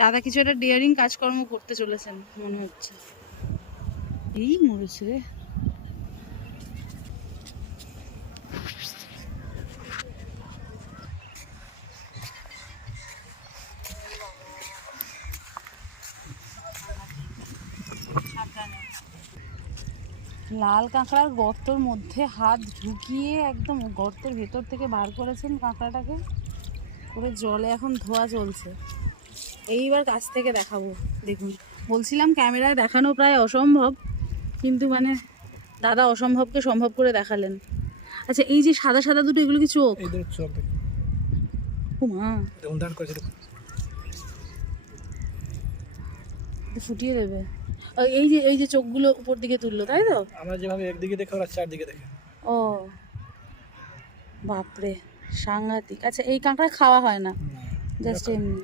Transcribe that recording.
দাদা কিছু একটা ডিয়ারিং কাজকর্ম করতে চলেছেন মনে হচ্ছে। এই মরেছে রে। লাল কাঁকড়ার গর্তর মধ্যে হাত ঢুকিয়ে একদম গর্তের ভেতর থেকে বার করেছেন কাঁকড়াটাকে, করে জলে এখন ধোয়া চলছে। এইবার কাছ থেকে দেখাবো, দেখুন। বলছিলাম ক্যামেরায় দেখানো প্রায় অসম্ভব, কিন্তু মানে দাদা অসম্ভবকে সম্ভব করে দেখালেন। আচ্ছা, এই যে সাদা সাদা দুটো, এগুলো কি চোখ? চোখ ও মা, ফুটিয়ে দেবে। এই যে চোখগুলো উপর দিকে তুললো, তাই তো? আমরা যেভাবে একদিকে দেখে ওরা চারদিকে দেখে। ও বাপরে, সাংঘাতিক। আচ্ছা, এই কাঁকড়া খাওয়া হয় না, জাস্ট এমনি?